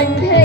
and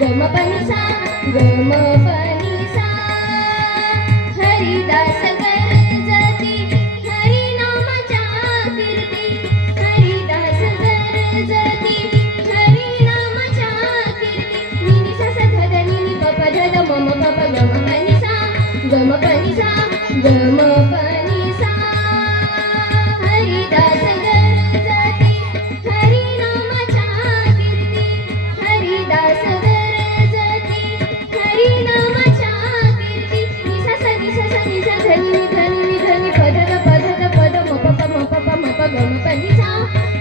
గమ పని సా గమ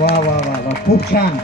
वा वा वा वा. खूप छान.